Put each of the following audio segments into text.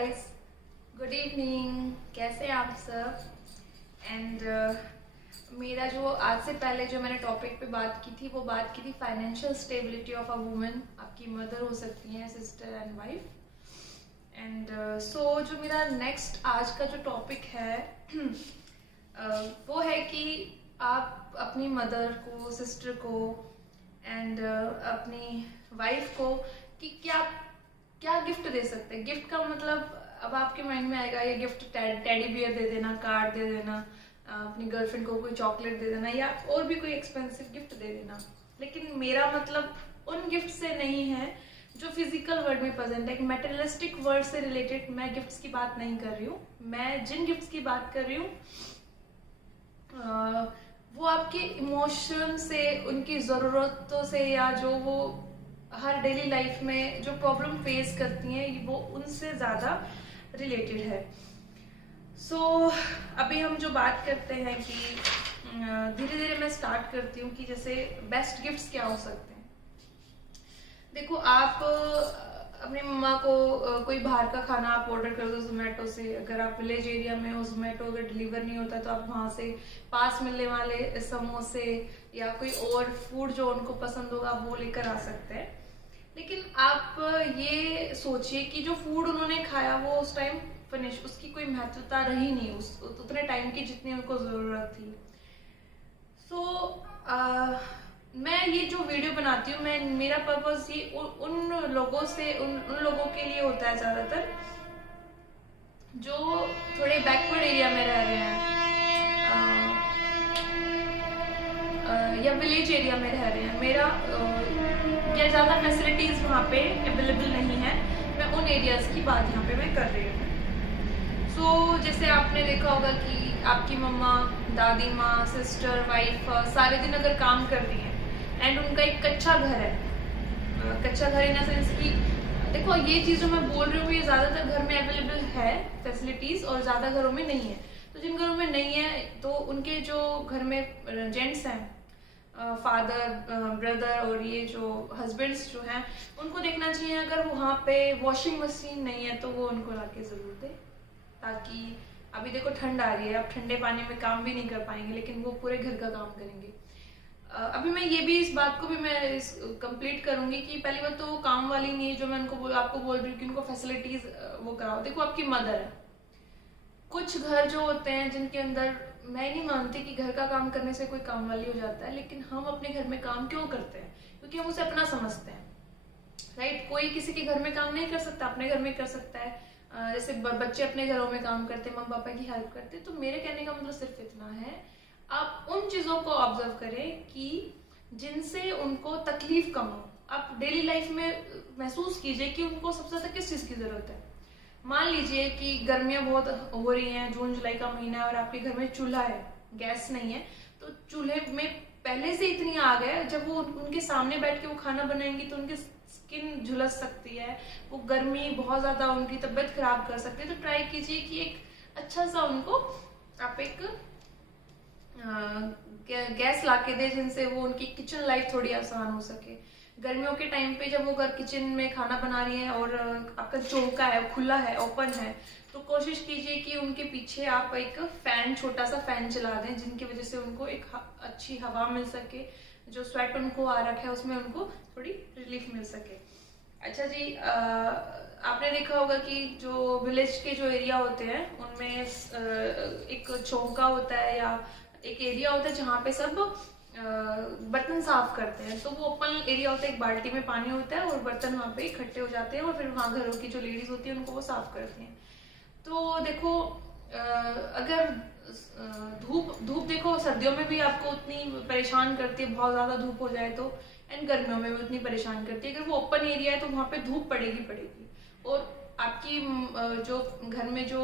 Guys, good evening. कैसे हैं आप सब? एंड मेरा जो आज से पहले जो मैंने टॉपिक पे बात की थी वो बात की थी financial stability of a woman. आपकी मदर हो सकती हैं, sister and wife. And so जो मेरा नेक्स्ट आज का जो टॉपिक है वो है कि आप अपनी मदर को, सिस्टर को एंड अपनी वाइफ को कि क्या क्या गिफ्ट दे सकते हैं। गिफ्ट का मतलब अब आपके माइंड में आएगा ये गिफ्ट टेडी बियर दे देना, कार्ड दे देना, अपनी गर्लफ्रेंड को कोई चॉकलेट दे देना या और भी कोई एक्सपेंसिव गिफ्ट दे देना। लेकिन मेरा मतलब उन गिफ्ट से नहीं है जो फिजिकल वर्ल्ड में प्रेजेंट है। एक मेटेरियलिस्टिक वर्ल्ड से रिलेटेड मैं गिफ्ट्स की बात नहीं कर रही हूँ। मैं जिन गिफ्ट्स की बात कर रही हूँ वो आपके इमोशन से, उनकी ज़रूरतों से, या जो वो हर डेली लाइफ में जो प्रॉब्लम फेस करती हैं वो उनसे ज़्यादा रिलेटेड है। सो अभी हम जो बात करते हैं कि धीरे धीरे मैं स्टार्ट करती हूँ कि जैसे बेस्ट गिफ्ट्स क्या हो सकते हैं। देखो, आप अपनी मम्मा को कोई बाहर का खाना आप ऑर्डर कर दो जोमेटो से। अगर आप विलेज एरिया में हो, जोमेटो अगर डिलीवर नहीं होता तो आप वहाँ से पास मिलने वाले समोसे या कोई और फूड जो उनको पसंद होगा वो लेकर आ सकते हैं। लेकिन आप ये सोचिए कि जो फूड उन्होंने खाया वो उस टाइम फिनिश, उसकी कोई महत्वता रही नहीं उस उतने टाइम की जितनी उनको ज़रूरत थी। सो मैं ये जो वीडियो बनाती हूँ, मैं मेरा पर्पस ये उन लोगों से उन लोगों के लिए होता है ज़्यादातर जो थोड़े बैकवर्ड एरिया में रह रहे हैं या विलेज एरिया में रह रहे हैं। मेरा या ज़्यादा फैसिलिटीज़ वहाँ पे अवेलेबल नहीं है। मैं उन एरियाज़ की बात यहाँ पे मैं कर रही हूँ। सो जैसे आपने देखा होगा कि आपकी मम्मा, दादी माँ, सिस्टर, वाइफ सारे दिन अगर काम कर रही हैं एंड उनका एक कच्चा घर है, कच्चा घर इन द सेंस कि देखो ये चीज़ जो मैं बोल रही हूँ ये ज़्यादातर घर में अवेलेबल है फैसिलिटीज़ और ज़्यादा घरों में नहीं है। तो जिन घरों में नहीं है तो उनके जो घर में जेंट्स हैं, फादर, ब्रदर और ये जो हस्बैंड्स जो हैं, उनको देखना चाहिए अगर वहाँ पे वॉशिंग मशीन नहीं है तो वो उनको ला के ज़रूर दे, ताकि अभी देखो ठंड आ रही है, अब ठंडे पानी में काम भी नहीं कर पाएंगे लेकिन वो पूरे घर का काम करेंगे। अभी मैं ये भी इस बात को भी मैं कंप्लीट करूंगी कि पहली बात तो वो काम वाली नहीं है जो मैं आपको बोल रही हूँ कि उनको फैसिलिटीज वो कराओ। देखो, आपकी मदर है, कुछ घर जो होते हैं जिनके अंदर मैं नहीं मानती कि घर का काम करने से कोई काम वाली हो जाता है, लेकिन हम अपने घर में काम क्यों करते हैं? क्योंकि हम उसे अपना समझते हैं, राइट। कोई किसी के घर में काम नहीं कर सकता, अपने घर में कर सकता है। जैसे बच्चे अपने घरों में काम करते, मम्मी पापा की हेल्प करते। तो मेरे कहने का मतलब सिर्फ इतना है, आप उन चीज़ों को ऑब्जर्व करें कि जिनसे उनको तकलीफ कम हो। आप डेली लाइफ में महसूस कीजिए कि उनको सबसे ज़्यादा किस चीज़ की ज़रूरत है। मान लीजिए कि गर्मियाँ बहुत हो रही हैं, जून जुलाई का महीना है और आपके घर में चूल्हा है, गैस नहीं है, तो चूल्हे में पहले से इतनी आग है, जब वो उनके सामने बैठ के वो खाना बनाएंगी तो उनकी स्किन झुलस सकती है, वो गर्मी बहुत ज़्यादा उनकी तबीयत खराब कर सकती है। तो ट्राई कीजिए कि एक अच्छा सा उनको आप एक गैस ला के दे जिनसे वो उनकी किचन लाइफ थोड़ी आसान हो सके। गर्मियों के टाइम पे जब वो घर किचन में खाना बना रही है और आपका चौका है, खुला है, ओपन है, तो कोशिश कीजिए कि उनके पीछे आप एक फैन, छोटा सा फैन चला दें जिनकी वजह से उनको एक अच्छी हवा मिल सके, जो स्वेट उनको आ रखा है उसमें उनको थोड़ी रिलीफ मिल सके। अच्छा जी, आपने देखा होगा कि जो विलेज के जो एरिया होते हैं उनमें एक चौका होता है या एक एरिया होता है जहाँ पे सब बर्तन साफ करते हैं। तो वो ओपन एरिया होता है, एक बाल्टी में पानी होता है और बर्तन वहाँ पे इकट्ठे हो जाते हैं और फिर वहाँ घरों की जो लेडीज होती है उनको वो साफ करती हैं। तो देखो, अगर धूप देखो सर्दियों में भी आपको उतनी परेशान करती है, बहुत ज़्यादा धूप हो जाए तो, एंड गर्मियों में भी उतनी परेशान करती है। अगर वो ओपन एरिया है तो वहाँ पे धूप पड़ेगी। और आपकी जो घर में जो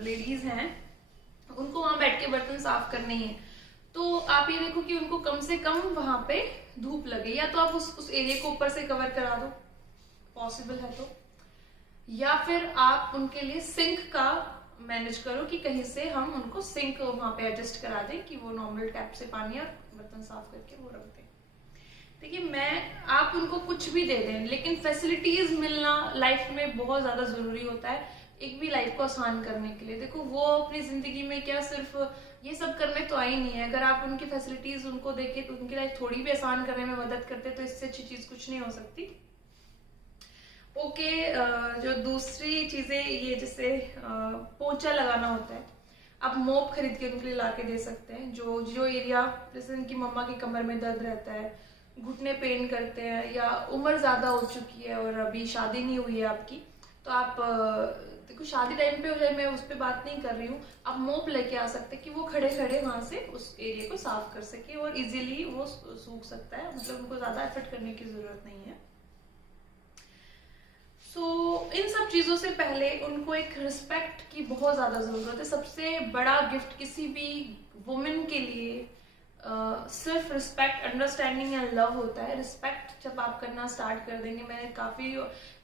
लेडीज हैं उनको वहाँ बैठ के बर्तन साफ करने ही है, तो आप ये देखो कि उनको कम से कम वहाँ पे धूप लगे। या तो आप उस एरिया को ऊपर से कवर करा दो, पॉसिबल है तो, या फिर आप उनके लिए सिंक का मैनेज करो कि कहीं से हम उनको सिंक वहाँ पे एडजस्ट करा दें कि वो नॉर्मल टैप से पानी और बर्तन साफ करके वो रख दें। देखिए, आप उनको कुछ भी दे दें, लेकिन फैसिलिटीज मिलना लाइफ में बहुत ज़्यादा ज़रूरी होता है, एक भी लाइफ को आसान करने के लिए। देखो, वो अपनी ज़िंदगी में क्या सिर्फ ये सब करने तो आई नहीं है। अगर आप उनकी फैसिलिटीज उनको देके तो उनकी लाइफ थोड़ी भी आसान करने में मदद करते, तो इससे अच्छी चीज़ कुछ नहीं हो सकती। ओके, जो दूसरी चीज़ें, ये जैसे पोंछा लगाना होता है, आप मोप खरीद के उनके लिए ला के दे सकते हैं। जो जो एरिया, जैसे उनकी मम्मा की कमर में दर्द रहता है, घुटने पेन करते हैं, या उम्र ज़्यादा हो चुकी है और अभी शादी नहीं हुई है आपकी, तो आप देखो, शादी टाइम पे हो जाए, मैं उस पर बात नहीं कर रही हूँ, आप मोप लेके आ सकते हैं कि वो खड़े खड़े वहाँ से उस एरिया को साफ कर सके और इजीली वो सूख सकता है, मतलब उनको ज़्यादा एफर्ट करने की ज़रूरत नहीं है। इन सब चीज़ों से पहले उनको एक रिस्पेक्ट की बहुत ज़्यादा ज़रूरत है। सबसे बड़ा गिफ्ट किसी भी वुमेन के लिए सिर्फ रिस्पेक्ट, अंडरस्टैंडिंग एंड लव होता है। रिस्पेक्ट जब आप करना स्टार्ट कर देंगे, मैंने काफ़ी,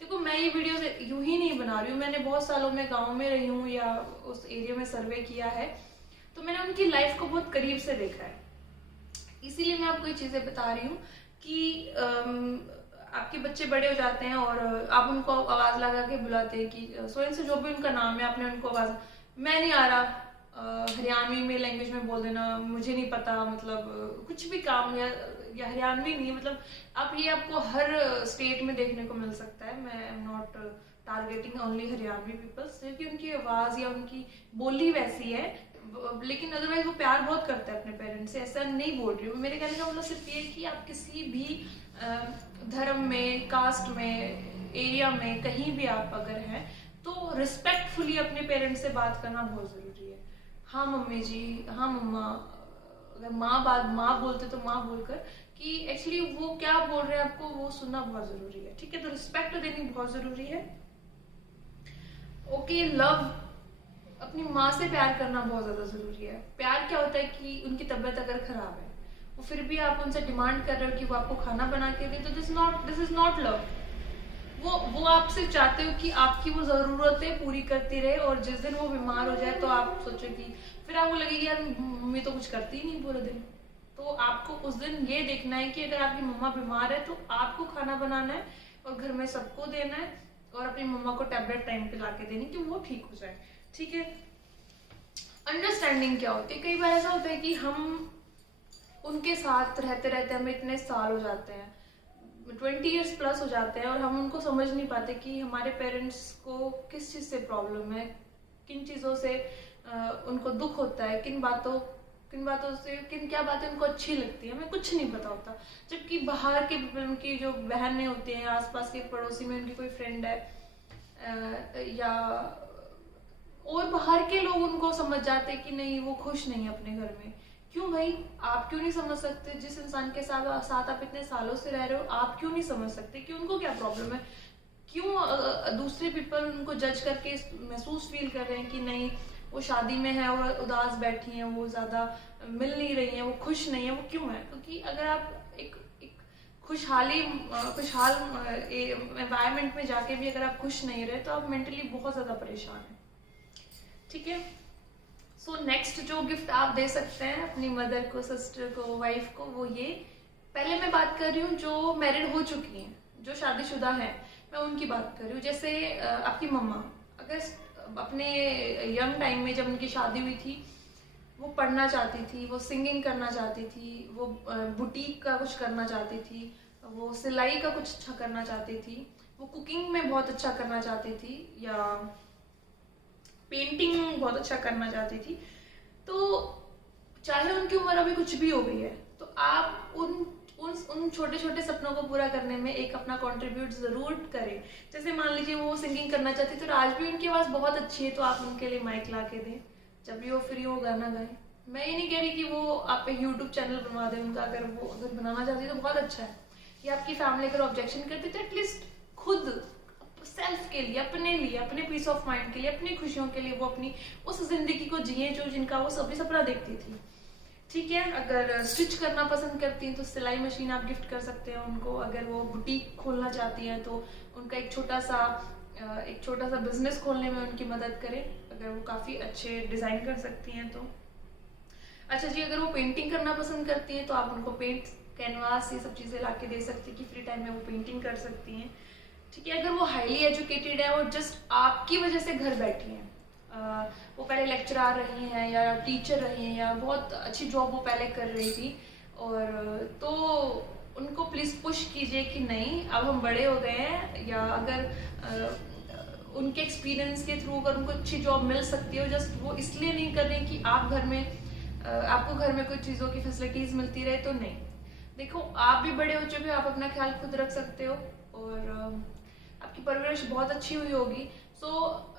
देखो, मैं ये वीडियो यूं ही नहीं बना रही हूँ, मैंने बहुत सालों में गाँव में रही हूँ या उस एरिया में सर्वे किया है, तो मैंने उनकी लाइफ को बहुत करीब से देखा है। इसीलिए मैं आपको ये चीज़ें बता रही हूँ कि आपके बच्चे बड़े हो जाते हैं और आप उनको आवाज़ लगा के बुलाते हैं कि सोइन से जो भी उनका नाम है, आपने उनको आवाज़, मैं नहीं आ रहा, हरियाणवी में लैंग्वेज में बोल देना, मुझे नहीं पता, मतलब कुछ भी काम, या हरियाणवी नहीं, मतलब आपको हर स्टेट में देखने को मिल सकता है। मैं am not targeting only Haryanvi peoples, क्योंकि उनकी आवाज़ या उनकी बोली वैसी है, लेकिन अदरवाइज वो प्यार बहुत करते हैं अपने पेरेंट्स से, ऐसा नहीं बोल रही हूँ। मेरे कहने का मतलब सिर्फ ये है कि आप किसी भी धर्म में, कास्ट में, एरिया में, कहीं भी आप अगर हैं, तो रिस्पेक्टफुली अपने पेरेंट्स से बात करना बहुत ज़रूरी है। हाँ मम्मी जी, हाँ मम्मा, अगर माँ बोलते तो माँ बोलकर, कि एक्चुअली वो क्या बोल रहे हैं आपको वो सुनना बहुत ज़रूरी है। ठीक है, तो रिस्पेक्ट देनी बहुत ज़रूरी है। ओके, लव, अपनी माँ से प्यार करना बहुत ज़्यादा ज़रूरी है। प्यार क्या होता है कि उनकी तबीयत अगर ख़राब है, वो फिर भी आप उनसे डिमांड कर रहे हो कि वो आपको खाना बना के दे, तो दिस इज़ नॉट लव। वो आपसे चाहते हो कि आपकी वो ज़रूरतें पूरी करती रहे, और जिस दिन वो बीमार हो जाए तो आप सोचो कि, फिर आपको लगेगी यार मम्मी तो कुछ करती ही नहीं पूरे दिन। तो आपको उस दिन ये देखना है कि अगर आपकी मम्मा बीमार है तो आपको खाना बनाना है और घर में सबको देना है, और अपनी मम्मा को टैबलेट टाइम पे ला के देनी कि वो ठीक हो जाए। ठीक है, अंडरस्टैंडिंग क्या होती है, कई बार ऐसा होता है कि हम उनके साथ रहते रहते हमें इतने साल हो जाते हैं, 20 ईयर्स प्लस हो जाते हैं, और हम उनको समझ नहीं पाते कि हमारे पेरेंट्स को किस चीज़ से प्रॉब्लम है, किन चीज़ों से उनको दुख होता है, किन बातों से क्या बातें उनको अच्छी लगती है, हमें कुछ नहीं पता होता। जबकि बाहर के उनकी जो बहनें होती हैं, आसपास के पड़ोसी में उनकी कोई फ्रेंड है, या और बाहर के लोग उनको समझ जाते हैं कि नहीं, वो खुश नहीं है अपने घर में। क्यों भाई, आप क्यों नहीं समझ सकते? जिस इंसान के साथ आप इतने सालों से रह रहे हो, आप क्यों नहीं समझ सकते कि उनको क्या प्रॉब्लम है? क्यों दूसरे पीपल उनको जज करके महसूस फील कर रहे हैं कि नहीं, वो शादी में है और उदास बैठी हैं, वो ज़्यादा मिल नहीं रही हैं, वो खुश नहीं है, वो क्यों है? क्योंकि अगर आप एक खुशहाल एनवायरनमेंट में जाके भी अगर आप खुश नहीं रहे, तो आप मेंटली बहुत ज़्यादा परेशान हैं। ठीक है, सो नेक्स्ट जो गिफ्ट आप दे सकते हैं अपनी मदर को, सिस्टर को, वाइफ को, वो ये, पहले मैं बात कर रही हूँ जो मैरिड हो चुकी हैं, जो शादीशुदा हैं, मैं उनकी बात कर रही हूँ। जैसे आपकी मम्मा अगर अपने यंग टाइम में जब उनकी शादी हुई थी, वो पढ़ना चाहती थी, वो सिंगिंग करना चाहती थी, वो बुटीक का कुछ करना चाहती थी, वो सिलाई का कुछ अच्छा करना चाहती थी, वो कुकिंग में बहुत अच्छा करना चाहती थी, या पेंटिंग बहुत अच्छा करना चाहती थी, तो चाहे उनकी उम्र अभी कुछ भी हो गई है, तो आप उन छोटे छोटे सपनों को पूरा करने में एक अपना कंट्रीब्यूट जरूर करें। जैसे मान लीजिए वो सिंगिंग करना चाहती, तो आज भी उनकी आवाज़ बहुत अच्छी है, तो आप उनके लिए माइक ला के दें, जब भी वो फ्री हो गाना गाए। मैं ये नहीं कह रही कि वो आप एक यूट्यूब चैनल बनवा दें उनका, अगर बनाना चाहती है तो बहुत अच्छा है। या आपकी फैमिली अगर ऑब्जेक्शन करती तो एटलीस्ट खुद सेल्फ के लिए, अपने पीस ऑफ माइंड के लिए, अपनी खुशियों के लिए वो अपनी उस जिंदगी को जिए जो जिनका वो सभी सपना देखती थी। ठीक है, अगर स्टिच करना पसंद करती हैं तो सिलाई मशीन आप गिफ्ट कर सकते हैं उनको। अगर वो बुटीक खोलना चाहती हैं तो उनका एक छोटा सा बिजनेस खोलने में उनकी मदद करें, अगर वो काफ़ी अच्छे डिज़ाइन कर सकती हैं तो। अच्छा जी, अगर वो पेंटिंग करना पसंद करती हैं तो आप उनको पेंट कैनवास, ये सब चीज़ें ला के दे सकती है कि फ्री टाइम में वो पेंटिंग कर सकती हैं। ठीक है, अगर वो हाईली एजुकेटेड है और जस्ट आपकी वजह से घर बैठी हैं, वो पहले लेक्चरर रही हैं या टीचर रही हैं या बहुत अच्छी जॉब वो पहले कर रही थी, और तो उनको प्लीज़ पुश कीजिए कि नहीं, अब हम बड़े हो गए हैं, या अगर उनके एक्सपीरियंस के थ्रू अगर उनको अच्छी जॉब मिल सकती है, जस्ट वो इसलिए नहीं कर रही कि आप घर में आपको घर में कुछ चीज़ों की फैसिलिटीज़ मिलती रहे, तो नहीं। देखो, आप भी बड़े हो चुके हो, आप अपना ख्याल खुद रख सकते हो, और आपकी परवरिश बहुत अच्छी हुई होगी। सो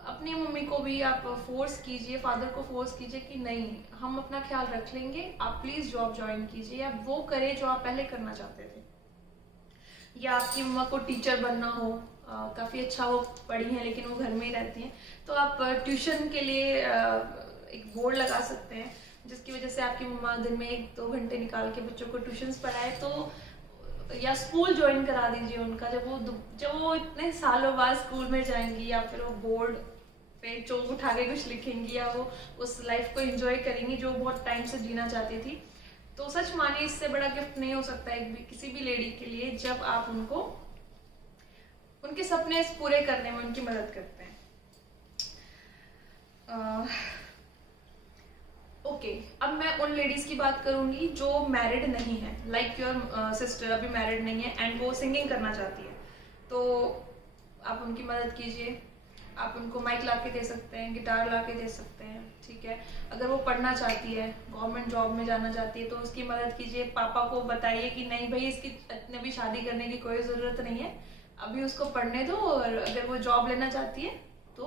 अपनी मम्मी को भी आप फोर्स कीजिए, फादर को फोर्स कीजिए कि नहीं, हम अपना ख्याल रख लेंगे, आप प्लीज़ जॉब ज्वाइन कीजिए, या वो करें जो आप पहले करना चाहते थे। या आपकी मम्मा को टीचर बनना हो, काफ़ी अच्छा वो पढ़ी हैं लेकिन वो घर में ही रहती हैं, तो आप ट्यूशन के लिए एक बोर्ड लगा सकते हैं, जिसकी वजह से आपकी मम्मा दिन में 1-2 घंटे निकाल के बच्चों को ट्यूशन्स पढ़ाए। तो या स्कूल ज्वाइन करा दीजिए उनका, जब वो इतने सालों बाद स्कूल में जाएंगी, या फिर वो बोर्ड पे चोक उठा के कुछ लिखेंगी, या वो उस लाइफ को एंजॉय करेंगी जो बहुत टाइम से जीना चाहती थी। तो सच मानिए, इससे बड़ा गिफ्ट नहीं हो सकता किसी भी लेडी के लिए, जब आप उनको उनके सपने पूरे करने में उनकी मदद करते हैं। ओके, अब मैं उन लेडीज की बात करूंगी जो मैरिड नहीं है, लाइक योर सिस्टर अभी मैरिड नहीं है एंड वो सिंगिंग करना चाहती है, तो आप उनकी मदद कीजिए। आप उनको माइक ला के दे सकते हैं, गिटार ला के दे सकते हैं, ठीक है। अगर वो पढ़ना चाहती है, गवर्नमेंट जॉब में जाना चाहती है, तो उसकी मदद कीजिए। पापा को बताइए कि नहीं भाई, इसकी इतने भी शादी करने की कोई ज़रूरत नहीं है, अभी उसको पढ़ने दो, और अगर वो जॉब लेना चाहती है तो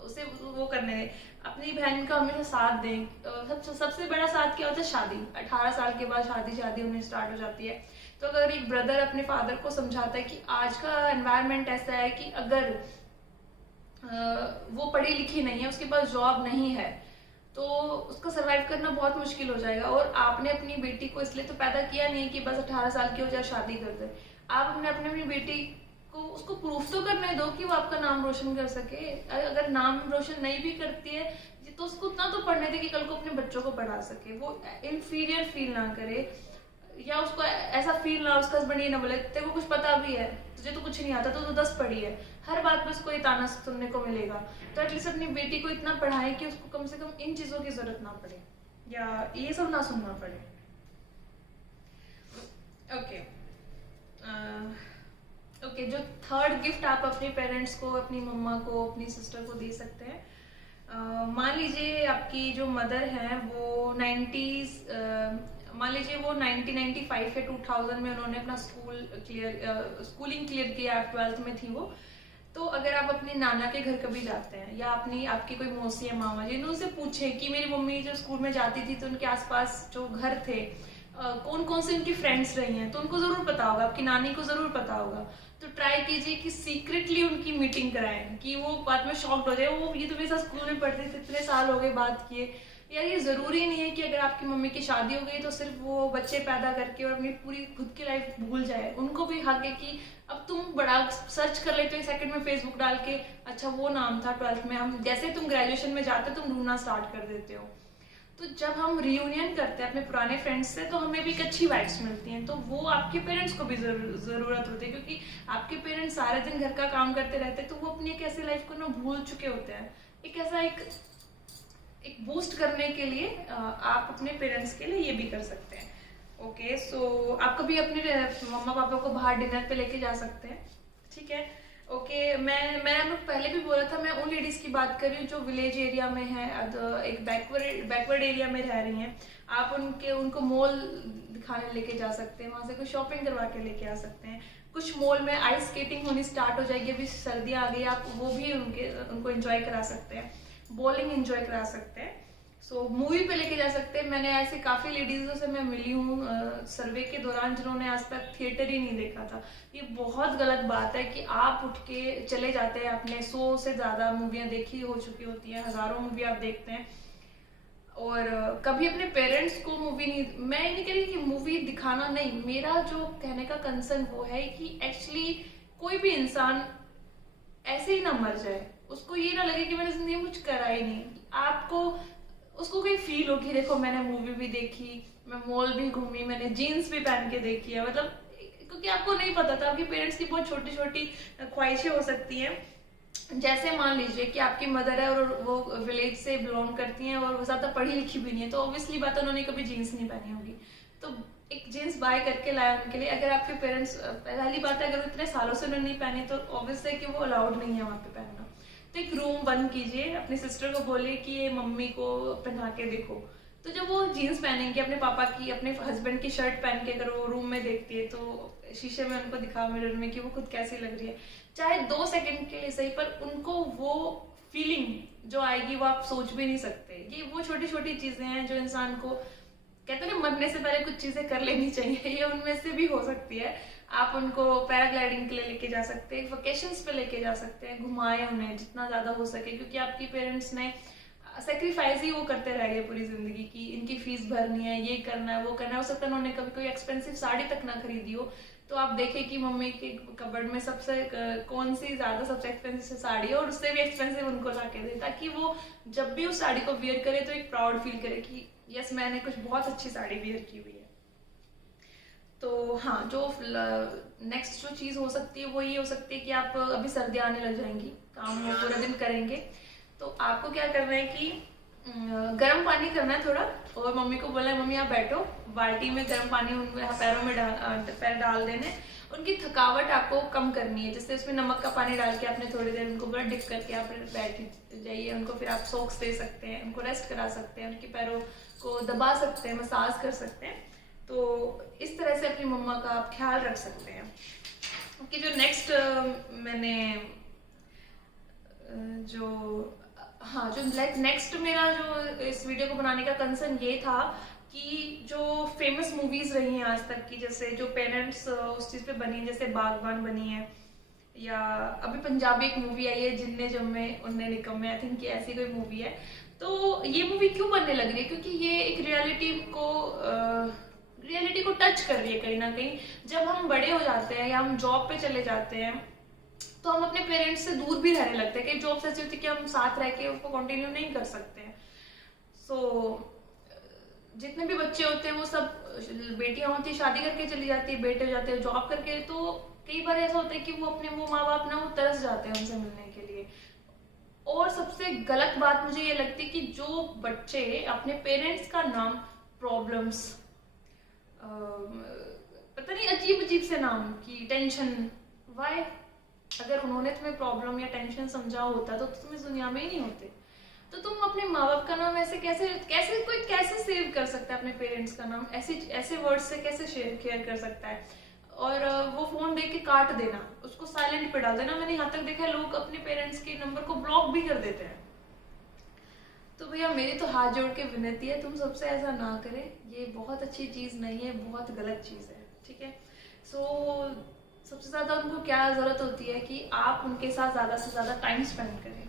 उसे वो करने दें। अपनी बहन का हमेशा साथ दें। सबसे बड़ा साथ क्या होता है? शादी। 18 साल के बाद शादी होने स्टार्ट हो जाती है। तो अगर एक ब्रदर अपने फादर को समझाता है कि आज का एनवायरनमेंट ऐसा है कि अगर वो पढ़ी लिखी नहीं है, उसके पास जॉब नहीं है, तो उसका सरवाइव करना बहुत मुश्किल हो जाएगा। और आपने अपनी बेटी को इसलिए तो पैदा किया नहीं कि बस 18 साल की हो जाए शादी कर दे। आप अपनी बेटी को उसको प्रूफ तो करने दो कि वो आपका नाम रोशन कर सके। अगर नाम रोशन नहीं भी करती है तो उसको उतना तो पढ़ने दे कि कल को अपने बच्चों को पढ़ा सके, वो इन्फीरियर फील ना करे, या उसको ऐसा फील ना, उसका हस्बैंड ये ना बोले तेरे को कुछ पता भी है, तुझे तो कुछ नहीं आता, तो 10 पढ़ी है, हर बात पे उसको ये ताना सुनने को मिलेगा। तो एटलीस्ट अपनी बेटी को इतना पढ़ाए कि उसको कम से कम इन चीज़ों की जरूरत ना पड़े, या ये सब ना सुनना पड़े। ओके, जो थर्ड गिफ्ट आप अपने पेरेंट्स को, अपनी मम्मा को, अपनी सिस्टर को दे सकते हैं। मान लीजिए आपकी जो मदर हैं वो 90s, मान लीजिए वो 1995 या 2000 में उन्होंने अपना स्कूलिंग क्लियर किया, 12th में थी वो। तो अगर आप अपने नाना के घर कभी जाते हैं, या आपकी कोई मौसी या मामा जी, उनसे पूछें कि मेरी मम्मी जब स्कूल में जाती थी तो उनके आसपास जो घर थे कौन कौन से उनकी फ्रेंड्स रही हैं, तो उनको जरूर पता होगा, आपकी नानी को जरूर पता होगा। तो ट्राई कीजिए कि सीक्रेटली उनकी मीटिंग कराएं, कि वो बाद में शॉक्ड हो जाए, वो ये तो मेरे साथ स्कूल में पढ़ते थे, इतने साल हो गए बात किए। यार ये जरूरी नहीं है कि अगर आपकी मम्मी की शादी हो गई तो सिर्फ वो बच्चे पैदा करके और अपनी पूरी खुद की लाइफ भूल जाए। उनको भी हक है कि अब तुम बड़ा सर्च कर लेते हो सेकंड में फेसबुक डाल के, अच्छा वो नाम था 12th में, हम जैसे तुम ग्रेजुएशन में जाते तुम ढूंढना स्टार्ट कर देते हो। तो जब हम रियूनियन करते हैं अपने पुराने फ्रेंड्स से, तो हमें भी एक अच्छी वाइब्स मिलती हैं। तो वो आपके पेरेंट्स को भी ज़रूरत होती है, क्योंकि आपके पेरेंट्स सारे दिन घर का काम करते रहते हैं, तो वो अपनी एक ऐसी लाइफ को ना भूल चुके होते हैं। एक ऐसा एक बूस्ट करने के लिए आप अपने पेरेंट्स के लिए ये भी कर सकते हैं। ओके, सो आप कभी अपने मम्मा पापा को बाहर डिनर पे लेके जा सकते हैं, ठीक है। ओके, मैं पहले भी बोला था, मैं उन लेडीज़ की बात कर रही हूँ जो विलेज एरिया में है, एक बैकवर्ड एरिया में रह रही हैं। आप उनको मॉल दिखाने लेके जा सकते हैं, वहाँ से कुछ शॉपिंग करवा के लेके आ सकते हैं। कुछ मॉल में आइस स्केटिंग होनी स्टार्ट हो जाएगी, अभी सर्दियाँ आ गई, आप वो भी उनको एंजॉय करा सकते हैं, बॉलिंग एंजॉय करा सकते हैं। सो मूवी पे लेके जा सकते हैं। मैंने ऐसे काफ़ी लेडीज़ों से मैं मिली हूँ सर्वे के दौरान जिन्होंने आज तक थिएटर ही नहीं देखा था। ये बहुत गलत बात है कि आप उठ के चले जाते हैं, आपने 100 से ज़्यादा मूवियाँ देखी हो चुकी होती हैं, हज़ारों मूवी आप देखते हैं, और कभी अपने पेरेंट्स को मूवी नहीं। मैं ये नहीं कह रही कि मूवी दिखाना नहीं, मेरा जो कहने का कंसर्न वो है कि एक्चुअली कोई भी इंसान ऐसे ही ना मर जाए, उसको ये ना लगे कि मैंने जिंदगी में कुछ करा ही नहीं। आपको उसको कोई फील हो कि देखो मैंने मूवी भी देखी, मैं मॉल भी घूमी, मैंने जीन्स भी पहन के देखी है, मतलब क्योंकि आपको नहीं पता था, आपके पेरेंट्स की बहुत छोटी छोटी ख्वाहिशें हो सकती हैं। जैसे मान लीजिए कि आपकी मदर है और वो विलेज से बिलोंग करती हैं और वो ज़्यादा पढ़ी लिखी भी नहीं है, तो ऑब्वियसली बात है उन्होंने कभी जीन्स नहीं पहनी होगी, तो एक जीन्स बाय करके लाया उनके लिए। अगर आपके पेरेंट्स, पहली बात है, अगर इतने सालों से उन्होंने नहीं पहनी तो ऑब्वियस है कि वो अलाउड नहीं है वहाँ पे पहनना। तो एक रूम बंद कीजिए, अपनी सिस्टर को बोले कि ये मम्मी को पहना के देखो। तो जब वो जीन्स पहनेंगे, अपने पापा की, अपने हस्बैंड की शर्ट पहन के अगर वो रूम में देखती है, तो शीशे में उनको दिखा मिरर में कि वो खुद कैसी लग रही है, चाहे 2 सेकंड के लिए सही, पर उनको वो फीलिंग जो आएगी वो आप सोच भी नहीं सकते। ये वो छोटी छोटी चीजें हैं जो इंसान को, कहते हैं ना, मरने से पहले कुछ चीजें कर लेनी चाहिए, ये उनमें से भी हो सकती है। आप उनको पैराग्लाइडिंग के लिए लेके जा सकते हैं, वेकेशंस पे लेके जा सकते हैं, घुमाएं उन्हें जितना ज्यादा हो सके, क्योंकि आपकी पेरेंट्स ने सेक्रीफाइस ही वो करते रह गए पूरी जिंदगी की, इनकी फीस भरनी है, ये करना है, वो करना है। हो सकता है उन्होंने कभी कोई एक्सपेंसिव साड़ी तक ना खरीदी हो, तो आप देखें कि मम्मी के कबर्ड में सबसे कौन सी ज्यादा सबसे एक्सपेंसिव साड़ी है और उससे भी एक्सपेंसिव उनको ला के दे, ताकि वो जब भी उस साड़ी को वियर करे तो एक प्राउड फील करे कि यस, मैंने कुछ बहुत अच्छी साड़ी वियर की हुई है। तो हाँ, जो नेक्स्ट जो चीज़ हो सकती है वो ये हो सकती है कि आप, अभी सर्दी आने लग जाएंगी, काम वो पूरा दिन करेंगे, तो आपको क्या करना है कि गर्म पानी करना है थोड़ा, और मम्मी को बोलना है मम्मी आप बैठो, बाल्टी में गर्म पानी उनके पैरों में पैर डाल देने। उनकी थकावट आपको कम करनी है, जैसे उसमें नमक का पानी डाल के आपने थोड़ी देर उनको बड़ा डिप करके आप बैठ जाइए, उनको फिर आप सोक्स दे सकते हैं, उनको रेस्ट करा सकते हैं, उनके पैरों को दबा सकते हैं, मसाज कर सकते हैं। तो इस तरह से अपनी मम्मा का आप ख्याल रख सकते हैं। कि जो नेक्स्ट मैंने जो हाँ, जो नेक्स्ट मेरा जो इस वीडियो को बनाने का कंसर्न ये था कि जो फेमस मूवीज रही हैं आज तक की, जैसे जो पेरेंट्स उस चीज पे बनी है, जैसे बागबान बनी है, या अभी पंजाबी एक मूवी आई है जिनने जम्मे उनने निकम्मे, आई थिंक ऐसी कोई मूवी है। तो ये मूवी क्यों बनने लग रही है? क्योंकि ये एक रियलिटी को टच कर रही है कहीं ना कहीं। जब हम बड़े हो जाते हैं या हम जॉब पे चले जाते हैं, तो हम अपने पेरेंट्स से दूर भी रहने लगते हैं। कई जॉब्स ऐसी होती है कि हम साथ रह के उसको कंटिन्यू नहीं कर सकते हैं। सो जितने भी बच्चे होते हैं वो सब, बेटियां होती है शादी करके चली जाती है, बेटे हो जाते हैं जॉब करके, तो कई बार ऐसा होता है कि वो अपने वो माँ बाप ना वो तरस जाते हैं उनसे मिलने के लिए। और सबसे गलत बात मुझे ये लगती है कि जो बच्चे अपने पेरेंट्स का नाम प्रॉब्लम्स, पता नहीं अजीब अजीब से नाम की, टेंशन, वाई, अगर उन्होंने तुम्हें प्रॉब्लम या टेंशन समझा होता तो तुम इस दुनिया में ही नहीं होते। तो तुम अपने माँ बाप का नाम ऐसे कैसे सेव कर सकता है, अपने पेरेंट्स का नाम ऐसे वर्ड से कैसे शेयर कर सकता है? और वो फोन देख के काट देना, उसको साइलेंट पे डाल देना। मैंने यहाँ तक देखा है लोग अपने पेरेंट्स के नंबर को ब्लॉक भी कर देते हैं। तो भैया मेरी तो हाथ जोड़ के विनती है, तुम सबसे ऐसा ना करें, ये बहुत अच्छी चीज नहीं है, बहुत गलत चीज है, ठीक है। सो सबसे ज्यादा उनको क्या जरूरत होती है कि आप उनके साथ ज्यादा से ज्यादा टाइम स्पेंड करें,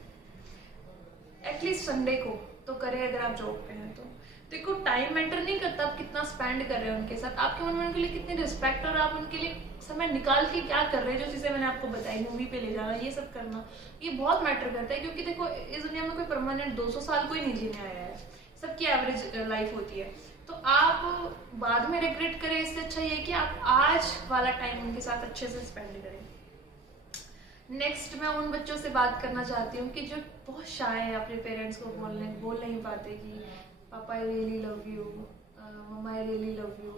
एटलीस्ट संडे को तो करें अगर आप जॉब पे हैं तो। देखो टाइम मैटर नहीं करता आप कितना स्पेंड कर रहे हैं उनके साथ, आपके मन में उनके लिए कितनी रिस्पेक्ट, और आप उनके लिए समय निकाल के क्या कर रहे हैं। जो चीजें मैंने आपको बताई, मूवी पे ले जाना, ये सब करना, ये बहुत मैटर करता है। क्योंकि देखो इस दुनिया में कोई परमानेंट 200 साल कोई नहीं जीने आया है, सबकी एवरेज लाइफ होती है। तो आप बाद में रिग्रेट करें, इससे अच्छा ये कि आप आज वाला टाइम उनके साथ अच्छे से स्पेंड करें। नेक्स्ट मैं उन बच्चों से बात करना चाहती हूँ कि जो बहुत शाय है, अपने पेरेंट्स को बोल नहीं पाते कि पापा आई रियली लव यू, मम्मा आई रियली लव यू।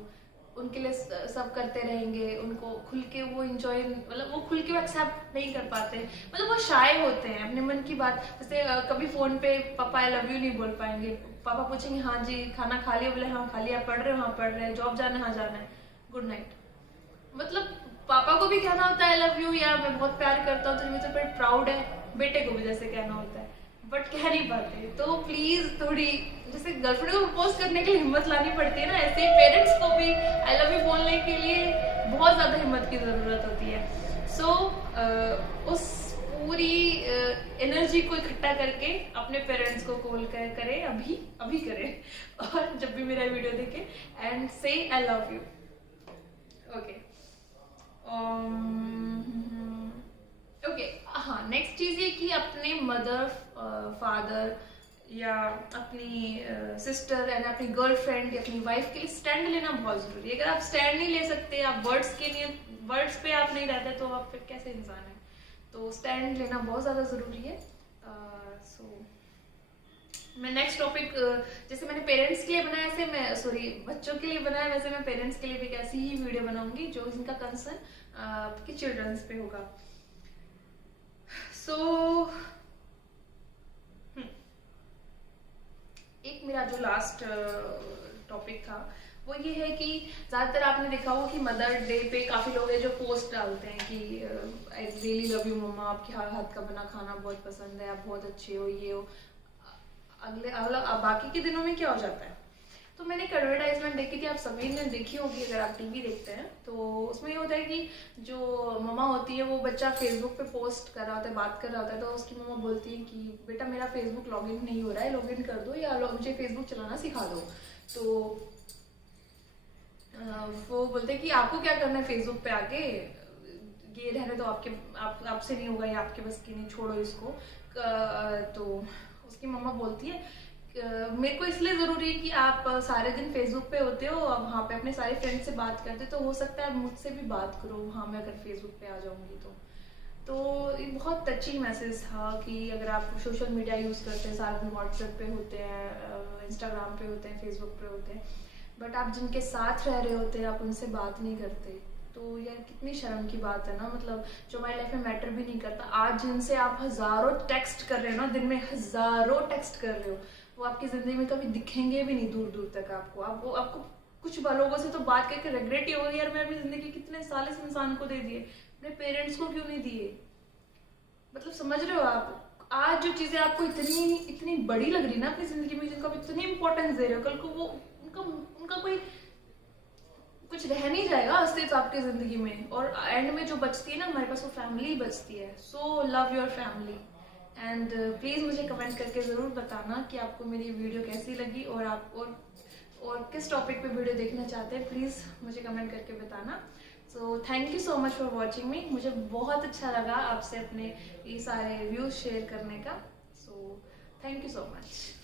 उनके लिए सब करते रहेंगे, उनको खुल के वो इंजॉय, मतलब वो खुल के वो एक्सेप्ट नहीं कर पाते, मतलब वो शाय होते हैं अपने मन की बात। जैसे कभी फोन पे पापा आई लव यू नहीं बोल पाएंगे, पापा पूछेंगे हाँ जी खाना खा लिया, बोले हाँ खा लिया, पढ़ रहे हो हाँ पढ़ रहे हैं, जॉब जाना है हाँ जाना है, गुड नाइट। मतलब पापा को भी कहना होता है आई लव यू या मैं बहुत प्यार करता हूँ, तो मुझे बड़े प्राउड है, बेटे को भी जैसे कहना होता है, बट कह नहीं पाते। तो प्लीज थोड़ी, जैसे गर्लफ्रेंड को प्रपोज करने के लिए हिम्मत लानी पड़ती है ना, ऐसे ही पेरेंट्स को भी आई लव यू बोलने के लिए बहुत ज्यादा हिम्मत की जरूरत होती है। सो उस पूरी एनर्जी को इकट्ठा करके अपने पेरेंट्स को कॉल करें, अभी करें, और जब भी मेरा वीडियो देखे एंड से I love you. Okay okay हाँ, नेक्स्ट चीज ये कि अपने मदर फादर या अपनी सिस्टर एंड अपनी गर्लफ्रेंड या अपनी वाइफ के लिए स्टैंड लेना बहुत ज़रूरी है। अगर आप स्टैंड नहीं ले सकते, आप वर्ड्स पे आप नहीं रहते, तो आप फिर कैसे इंसान हैं? तो स्टैंड लेना बहुत ज़्यादा ज़रूरी है। मैं नेक्स्ट टॉपिक, जैसे मैंने पेरेंट्स के लिए बनाया, ऐसे मैं बच्चों के लिए बनाया, वैसे मैं पेरेंट्स के लिए भी एक ऐसी ही वीडियो बनाऊंगी जो इनका कंसर्न आपके चिल्ड्रंस पे होगा। एक मेरा जो लास्ट टॉपिक था वो ये है कि ज़्यादातर आपने देखा होगा कि मदर डे पे काफ़ी लोग हैं जो पोस्ट डालते हैं कि आई रियली लव यू मम्मा, आपके हाथ का बना खाना बहुत पसंद है, आप बहुत अच्छे हो, ये हो। बाकी के दिनों में क्या हो जाता है? तो मैंने एक एडवर्टाइजमेंट देखी थी, आप सभी ने देखी होगी अगर आप टीवी देखते हैं। तो उसमें ये होता है कि जो मम्मा होती है वो बच्चा फेसबुक पे पोस्ट कर रहा होता है, बात कर रहा होता है, तो उसकी मम्मा बोलती है कि बेटा मेरा फेसबुक लॉगिन नहीं हो रहा है, लॉगिन कर दो या मुझे फेसबुक चलाना सिखा दो। तो वो बोलते हैं कि आपको क्या करना है फेसबुक पे आके, ये रहने तो आपसे नहीं होगा, या आपके बस की नहीं, छोड़ो इसको। तो उसकी मम्मा बोलती है मेरे को इसलिए ज़रूरी है कि आप सारे दिन फेसबुक पे होते हो, अब वहाँ पे अपने सारे फ्रेंड से बात करते, तो हो सकता है मुझसे भी बात करो, हाँ मैं अगर फेसबुक पे आ जाऊँगी तो ये बहुत टची मैसेज था कि अगर आप सोशल मीडिया यूज़ करते हैं, सारे दिन व्हाट्सएप पे होते हैं, इंस्टाग्राम पे होते हैं, फेसबुक पे होते हैं, बट आप जिनके साथ रह रहे होते हैं आप उनसे बात नहीं करते, तो यार कितनी शर्म की बात है ना। मतलब जो हमारी लाइफ में मैटर भी नहीं करता, आज जिनसे आप हज़ारों टेक्स्ट कर रहे हो ना, दिन में हज़ारों टेक्स्ट कर रहे हो, वो आपकी ज़िंदगी में कभी दिखेंगे भी नहीं दूर दूर तक आपको। आपको कुछ लोगों से तो बात करके रिग्रेट ही होगा, यार मैं अपनी ज़िंदगी कितने साल इस इंसान को दे दिए, अपने पेरेंट्स को क्यों नहीं दिए। मतलब समझ रहे हो आप, आज जो चीज़ें आपको इतनी बड़ी लग रही है ना अपनी ज़िंदगी में, जिनको आप इतनी इंपॉर्टेंस दे रहे हो, कल को वो उनका कोई कुछ रह नहीं जाएगा अस्तित्व आपकी ज़िंदगी में, और एंड में जो बचती है ना हमारे पास, वो फैमिली बचती है। So love your family. And please मुझे कमेंट करके ज़रूर बताना कि आपको मेरी वीडियो कैसी लगी, और आप और किस टॉपिक पे वीडियो देखना चाहते हैं, प्लीज़ मुझे कमेंट करके बताना। So thank you so much for watching मी। मुझे बहुत अच्छा लगा आपसे अपने ये सारे व्यूज़ शेयर करने का। So thank you so much.